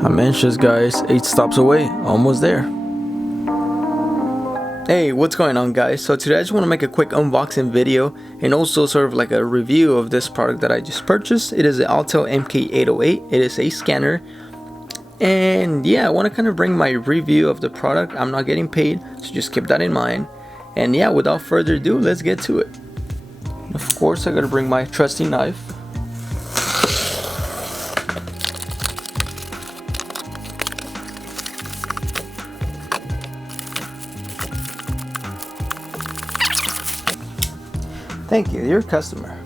I'm anxious, guys. 8 stops away, almost there. Hey, what's going on, guys? So today I just want to make a quick unboxing video and also sort of like a review of this product that I just purchased. It is the Autel Mk808. It is a scanner. And yeah, I want to kind of bring my review of the product. I'm not getting paid, so just keep that in mind. And yeah, without further ado, let's get to it. Of course, I gotta bring my trusty knife. Thank you, your customer.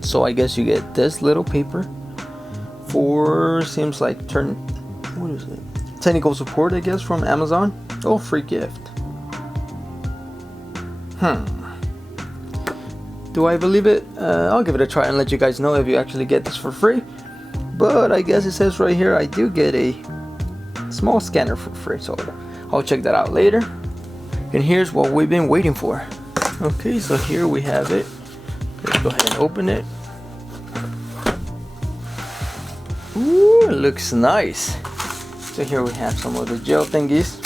So I guess you get this little paper for, seems like what is it? Technical support, I guess, from Amazon. Oh, free gift. Do I believe it? I'll give it a try and let you guys know if you actually get this for free. But I guess it says right here I do get a small scanner for free, so I'll check that out later. And here's what we've been waiting for. Okay, so here we have it. Let's go ahead and open it. Ooh, it looks nice. So here we have some of the gel thingies.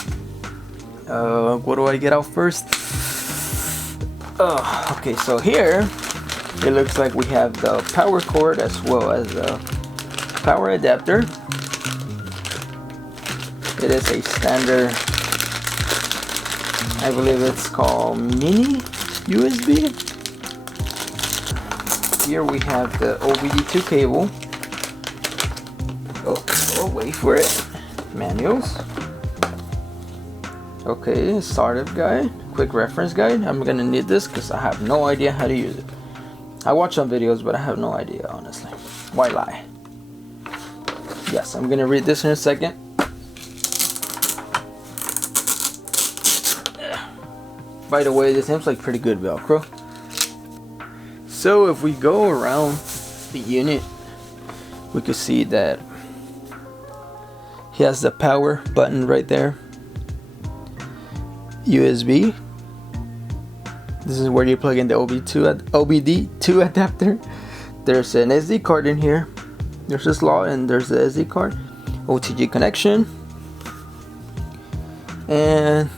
What do I get out first? Okay, so here it looks like we have the power cord as well as the power adapter. It is a standard, I believe it's called mini USB. Here we have the OBD2 cable. Oh, wait for it. Manuals. Okay, startup guide, quick reference guide. I'm gonna need this because I have no idea how to use it. I watch some videos, but I have no idea, honestly. Why lie? Yes, I'm gonna read this in a second. By the way, this seems like pretty good Velcro. So if we go around the unit, we can see that he has the power button right there. USB. This is where you plug in the OBD2 adapter. There's an SD card in here. There's a slot and there's the SD card. OTG connection. And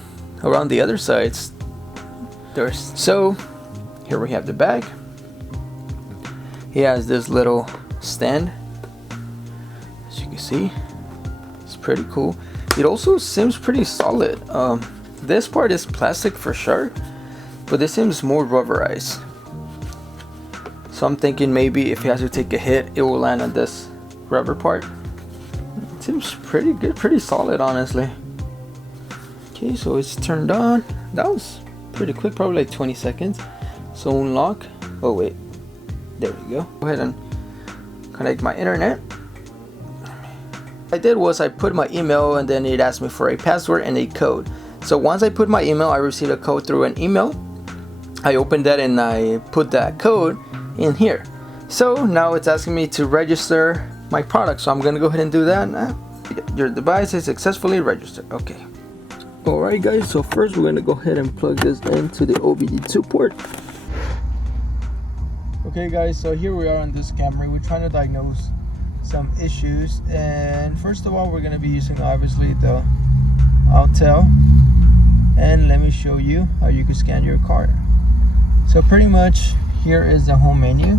around the other sides, so here we have the bag. He has this little stand, as you can see. It's pretty cool. It also seems pretty solid. This part is plastic for sure, but this seems more rubberized. So I'm thinking maybe if he has to take a hit, it will land on this rubber part. It seems pretty good, pretty solid, honestly. Okay, so it's turned on. That was pretty quick, probably like 20 seconds. So unlock. Oh wait, there we go. Go ahead and connect my internet. What I did was I put my email and then it asked me for a password and a code. So once I put my email, I received a code through an email. I opened that and I put that code in here. So now it's asking me to register my product. So I'm gonna go ahead and do that. Your device is successfully registered. Okay. Alright guys, so first we're gonna go ahead and plug this into the OBD2 port. Okay guys, so here we are on this camera. We're trying to diagnose some issues, and first of all we're gonna be using obviously the Autel, and let me show you how you can scan your card. So pretty much here is the home menu,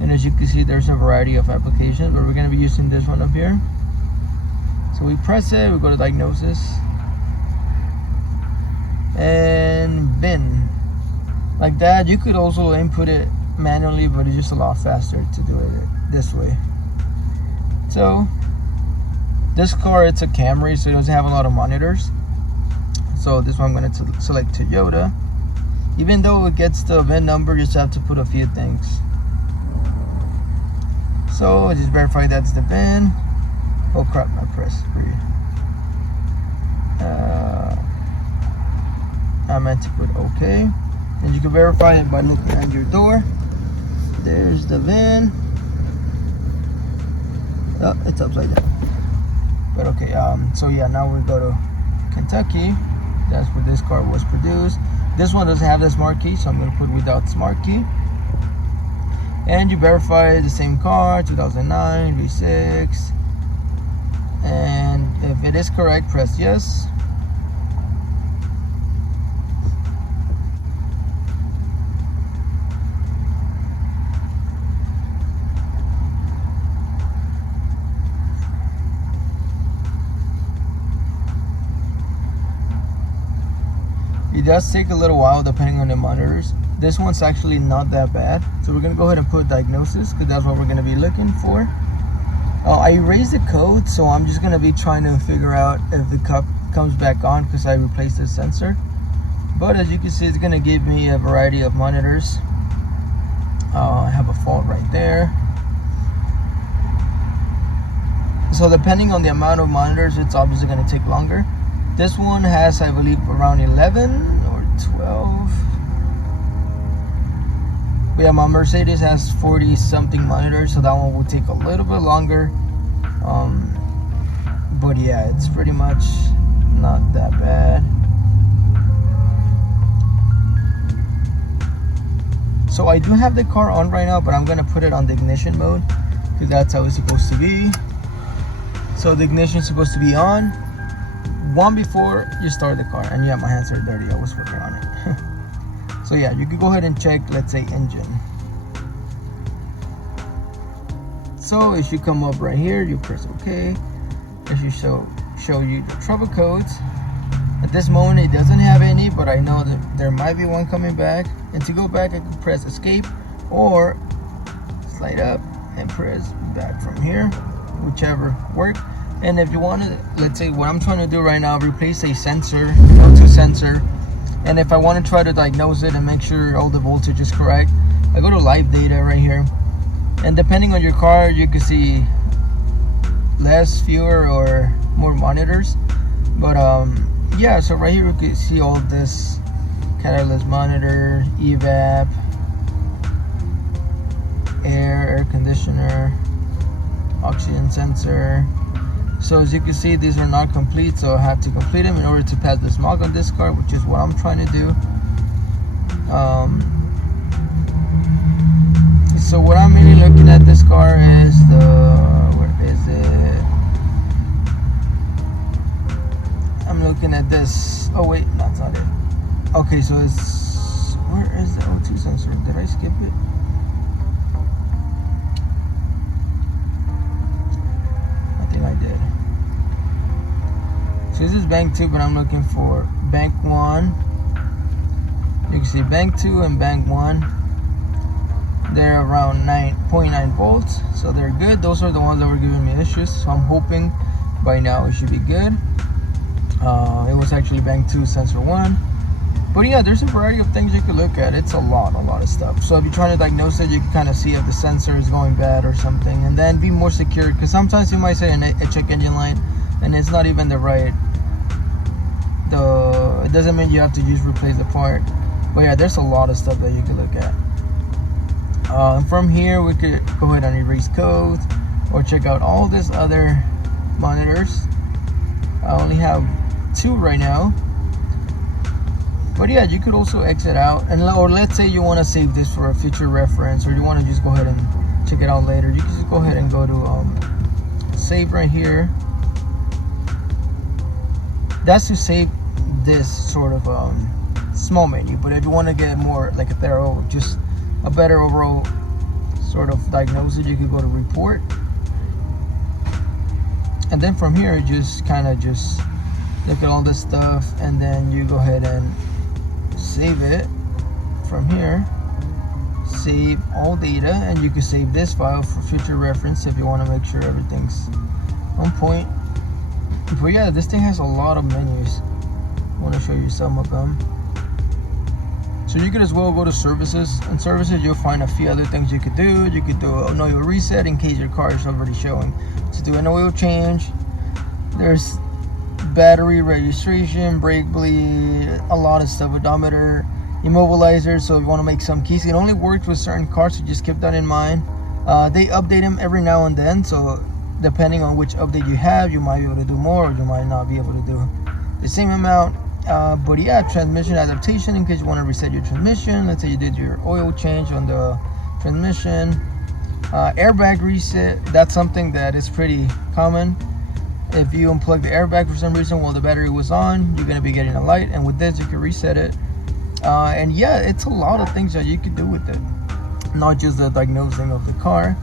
and as you can see there's a variety of applications, but we're gonna be using this one up here. So we press it, we go to diagnosis, and bin like that. You could also input it manually, but it's just a lot faster to do it this way. So this car, it's a Camry, so it doesn't have a lot of monitors. So this one I'm going to select Toyota. Even though it gets the VIN number, you just have to put a few things. So just verify that's the VIN. Oh crap, I pressed free. I meant to put OK, and you can verify it by looking at your door. There's the VIN. Oh, it's upside down. But okay, so yeah, now we go to Kentucky. That's where this car was produced. This one doesn't have the smart key, so I'm going to put without smart key. And you verify the same car, 2009 V6. And it is correct, press yes. It does take a little while depending on the monitors. This one's actually not that bad. So we're gonna go ahead and put diagnosis because that's what we're gonna be looking for. I erased the code, so I'm just gonna be trying to figure out if the cup comes back on because I replaced the sensor. But as you can see, it's gonna give me a variety of monitors. I have a fault right there. So depending on the amount of monitors, it's obviously gonna take longer. This one has, I believe, around 11 or 12. But yeah, my Mercedes has 40 something monitors, so that one will take a little bit longer. But yeah, it's pretty much not that bad. So I do have the car on right now, but I'm gonna put it on the ignition mode because that's how it's supposed to be. So the ignition is supposed to be on before you start the car. And yeah, my hands are dirty, I was working on it. So yeah, you can go ahead and check, let's say, engine. So it should come up right here. You press OK. It should show you the trouble codes. At this moment it doesn't have any, but I know that there might be one coming back. And to go back, I can press escape or slide up and press back from here, whichever works. And if you want to, let's say what I'm trying to do right now, replace a sensor, O2 sensor, and if I want to try to diagnose it and make sure all the voltage is correct, I go to live data right here, and depending on your car, you can see less, fewer, or more monitors. But yeah, so right here you can see all of this: catalyst monitor, evap, air conditioner, oxygen sensor. So as you can see, these are not complete, so I have to complete them in order to pass the smog on this car, which is what I'm trying to do. So what I'm really looking at this car is where is it? I'm looking at this. Oh wait, that's not it. Okay, so it's, where is the O2 sensor? Did I skip it? I did. So this is bank 2, but I'm looking for bank 1. You can see bank 2 and bank 1. They're around 9.9 volts, so they're good. Those are the ones that were giving me issues, so I'm hoping by now it should be good. It was actually bank 2 sensor 1. But yeah, there's a variety of things you could look at. It's a lot of stuff. So if you're trying to diagnose it, you can kind of see if the sensor is going bad or something, and then be more secure, because sometimes you might say a check engine light and it's not even the right, it doesn't mean you have to just replace the part. But yeah, there's a lot of stuff that you can look at. From here we could go ahead and erase code or check out all these other monitors. I only have 2 right now. But yeah, you could also exit out, and or let's say you want to save this for a future reference, or you want to just go ahead and check it out later. You can just go ahead and go to save right here. That's to save this sort of small menu. But if you want to get more like a thorough, just a better overall sort of diagnosis, you could go to report, and then from here just kind of just look at all this stuff, and then you go ahead and save it from here. Save all data, and you can save this file for future reference if you want to make sure everything's on point. But yeah, this thing has a lot of menus. I want to show you some of them. So you could as well go to services. In services, you'll find a few other things you could do. You could do an oil reset in case your car is already showing. To do an oil change, there's battery registration, brake bleed, a lot of stuff, odometer, immobilizer. So if you want to make some keys, it only works with certain cars, so just keep that in mind. They update them every now and then, so depending on which update you have, you might be able to do more, or you might not be able to do the same amount. But yeah, transmission adaptation, in case you want to reset your transmission. Let's say you did your oil change on the transmission. Airbag reset, that's something that is pretty common. If you unplug the airbag for some reason while the battery was on, you're gonna be getting a light, and with this you can reset it. And yeah, it's a lot of things that you can do with it, not just the diagnosing of the car.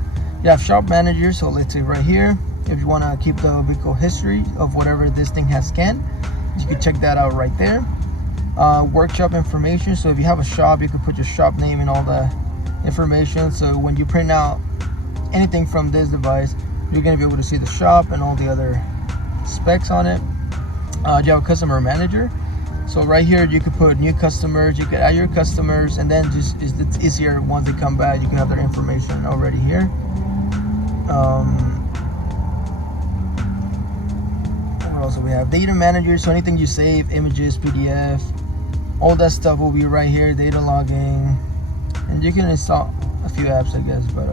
You have shop manager, so let's say right here, if you want to keep the vehicle history of whatever this thing has scanned, you can check that out right there. Workshop information, so if you have a shop, you can put your shop name and all the information, so when you print out anything from this device, you're going to be able to see the shop and all the other specs on it. You have a customer manager, so right here you could put new customers, you could add your customers, and then just it's easier once they come back, you can have their information already here. What else do we have? Data manager, so anything you save, images, PDF, all that stuff will be right here. Data logging, and you can install a few apps, I guess, but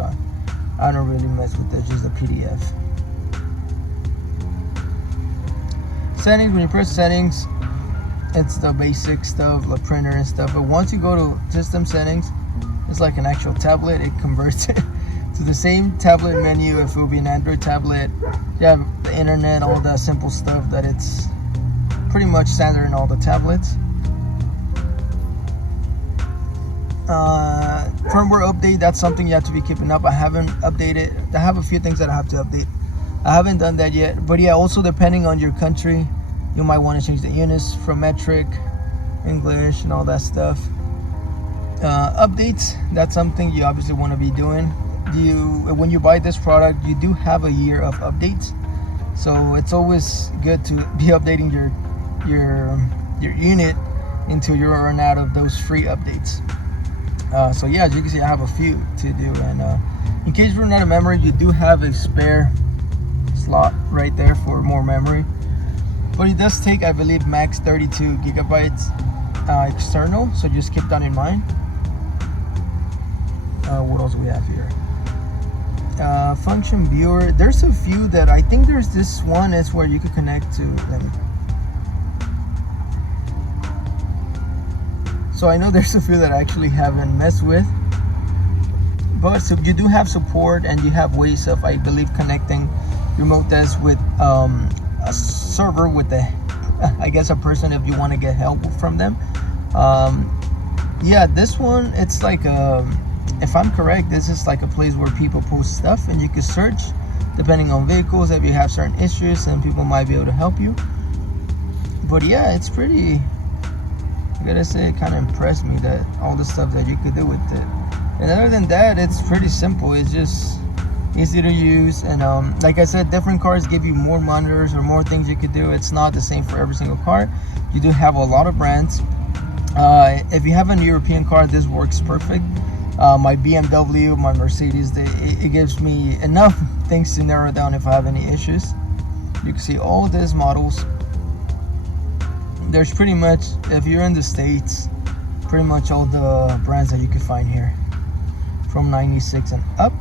I don't really mess with this, just the PDF. Settings, when you press settings, it's the basic stuff like printer and stuff, but once you go to system settings, it's like an actual tablet. It converts it to the same tablet menu. If it would be an Android tablet, you have the internet, all that simple stuff that it's pretty much standard in all the tablets. Firmware update, that's something you have to be keeping up. I haven't updated. I have a few things that I have to update. I haven't done that yet, but yeah, also depending on your country, you might want to change the units from metric, English, and all that stuff. Updates, that's something you obviously want to be doing. When you buy this product, you do have a year of updates, so it's always good to be updating your unit until you run out of those free updates. So yeah, as you can see, I have a few to do, and in case you run out of memory, you do have a spare slot right there for more memory, but it does take, I believe, max 32 gigabytes external, so just keep that in mind. What else do we have here? Function viewer, there's a few that I think there's this one is where you could connect to them. So I know there's a few that I actually haven't messed with, but so you do have support, and you have ways of, I believe, connecting remote desk with a server with the, I guess, a person if you want to get help from them. Yeah, this one, it's like if I'm correct, this is like a place where people post stuff, and you can search depending on vehicles if you have certain issues, and people might be able to help you. But yeah, it's pretty, I gotta say, it kind of impressed me that all the stuff that you could do with it. And other than that, it's pretty simple. It's just easy to use, and like I said, different cars give you more monitors or more things you could do. It's not the same for every single car. You do have a lot of brands. If you have a European car, this works perfect. My BMW, my Mercedes, it gives me enough things to narrow down if I have any issues. You can see all these models. There's pretty much, if you're in the States, pretty much all the brands that you can find here from 96 and up.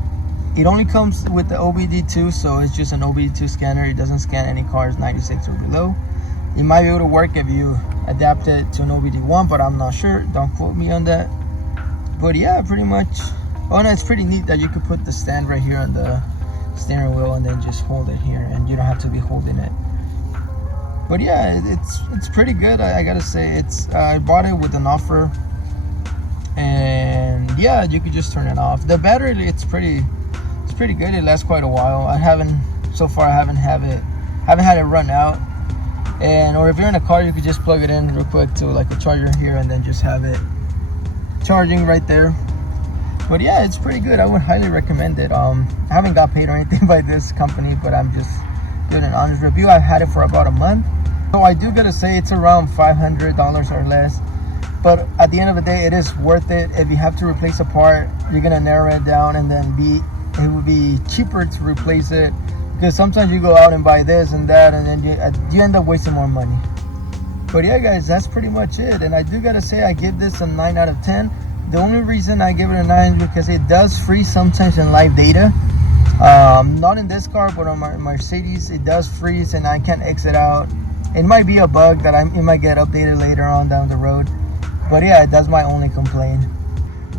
It only comes with the OBD2, so it's just an OBD2 scanner. It doesn't scan any cars 96 or below. It might be able to work if you adapt it to an OBD1, but I'm not sure. Don't quote me on that. But yeah, pretty much. Oh no, it's pretty neat that you could put the stand right here on the steering wheel and then just hold it here, and you don't have to be holding it. But yeah, it's pretty good. I gotta say, I bought it with an offer, and yeah, you could just turn it off. The battery, it's pretty good. It lasts quite a while. I haven't had it run out. And or if you're in a car, you could just plug it in real quick to like a charger here, and then just have it charging right there. But yeah, it's pretty good. I would highly recommend it. I haven't got paid or anything by this company, but I'm just doing an honest review. I've had it for about a month, so I do gotta say it's around $500 or less. But at the end of the day, it is worth it. If you have to replace a part, you're gonna narrow it down, and then it would be cheaper to replace it, because sometimes you go out and buy this and that, and then you end up wasting more money. But yeah, guys, that's pretty much it. And I do gotta say, I give this a 9 out of 10. The only reason I give it a 9 is because it does freeze sometimes in live data. Not in this car, but on my Mercedes, it does freeze and I can't exit out. It might be a bug that it might get updated later on down the road. But yeah, that's my only complaint.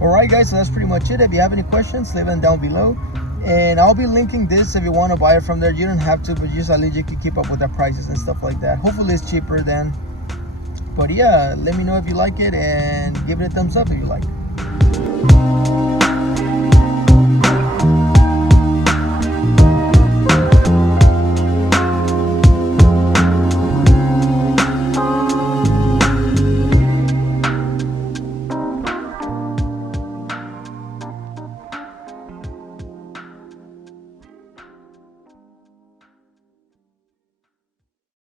Alright guys, so that's pretty much it. If you have any questions, leave them down below. And I'll be linking this if you want to buy it from there. You don't have to, but just at least you can keep up with the prices and stuff like that. Hopefully it's cheaper then. But yeah, let me know if you like it and give it a thumbs up if you like it.